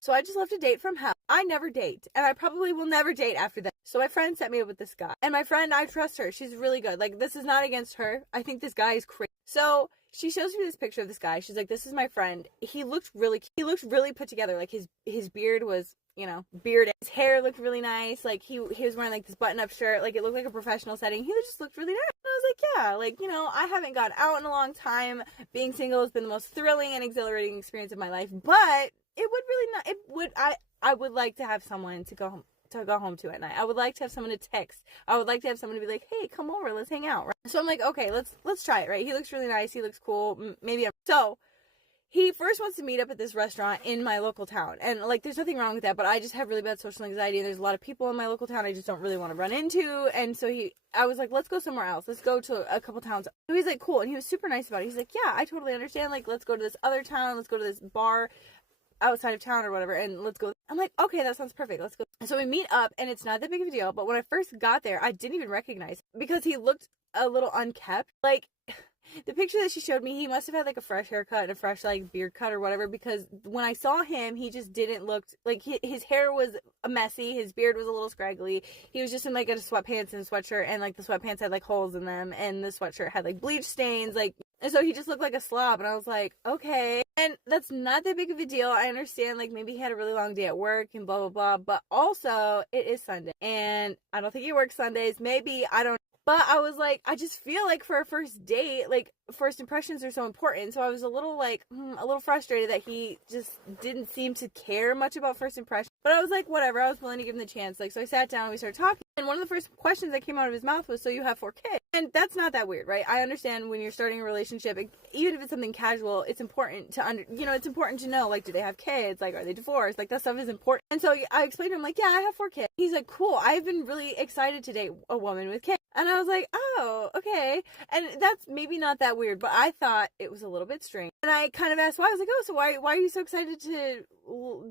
So I just left a date from hell. I never date, and I probably will never date after that. So my friend set me up with this guy, and my friend, I trust her. She's really good. Like, this is not against her. I think this guy is crazy. So she shows me this picture of this guy. She's like, this is my friend. He looked really put together. Like, his beard was, bearded. His hair looked really nice. Like, he was wearing, like, this button-up shirt. Like, it looked like a professional setting. He just looked really nice. And I was like, yeah, like, I haven't gone out in a long time. Being single has been the most thrilling and exhilarating experience of my life. But it would really not, I would like to have someone to go home to at night. I would like to have someone to text. I would like to have someone to be like, hey, come over, let's hang out, right? So I'm like, okay, let's try it, right? He looks really nice, he looks cool, so he first wants to meet up at this restaurant in my local town, and like, there's nothing wrong with that, but I just have really bad social anxiety, and there's a lot of people in my local town I just don't really want to run into, and so I was like, let's go somewhere else, let's go to a couple towns. So he's like, cool, and he was super nice about it. He's like, yeah, I totally understand, like, let's go to this other town, let's go to this bar outside of town or whatever, and let's go. I'm like, okay, that sounds perfect, let's go. So we meet up, and it's not that big of a deal, but when I first got there, I didn't even recognize him because he looked a little unkept. Like, the picture that she showed me, he must have had like a fresh haircut and a fresh like beard cut or whatever, because when I saw him, he just didn't look like, his hair was messy, his beard was a little scraggly, he was just in like a sweatpants and a sweatshirt, and like the sweatpants had like holes in them, and the sweatshirt had like bleach stains, like, and so he just looked like a slob, and I was like, okay. And that's not that big of a deal. I understand, like, maybe he had a really long day at work and blah, blah, blah. But also, it is Sunday. And I don't think he works Sundays. Maybe, I don't. But I was like, I just feel like for a first date, like, first impressions are so important. So I was a little, like, a little frustrated that he just didn't seem to care much about first impressions. But I was like, whatever. I was willing to give him the chance. Like, so I sat down and we started talking. And one of the first questions that came out of his mouth was, so you have 4 kids. And that's not that weird, right? I understand when you're starting a relationship, even if it's something casual, it's important to it's important to know, like, do they have kids? Like, are they divorced? Like, that stuff is important. And so I explained to him, like, yeah, I have 4 kids. He's like, cool. I've been really excited to date a woman with kids. And I was like, oh, okay. And that's maybe not that weird, but I thought it was a little bit strange. And I kind of asked why. I was like, oh, so why are you so excited to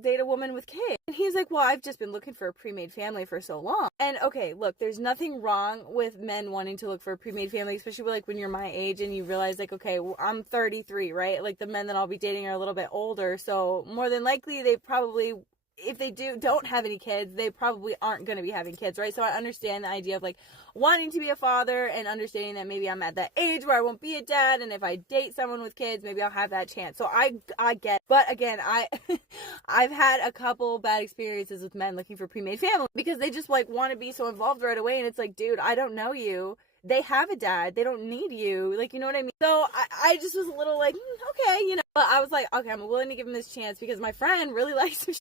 date a woman with kids? And he's like, well, I've just been looking for a pre-made family for so long. And okay, look, there's nothing wrong with men wanting to look for a pre-made family, especially like when you're my age and you realize, like, okay, well, I'm 33, right? Like, the men that I'll be dating are a little bit older, so more than likely they probably, if they don't have any kids, they probably aren't going to be having kids, right? So I understand the idea of, like, wanting to be a father and understanding that maybe I'm at that age where I won't be a dad, and if I date someone with kids, maybe I'll have that chance. So I get, but again, I've had a couple bad experiences with men looking for pre-made family because they just, like, want to be so involved right away, and it's like, dude, I don't know you. They have a dad. They don't need you. Like, you know what I mean? So I just was a little like, okay, but I was like, okay, I'm willing to give him this chance because my friend really likes him.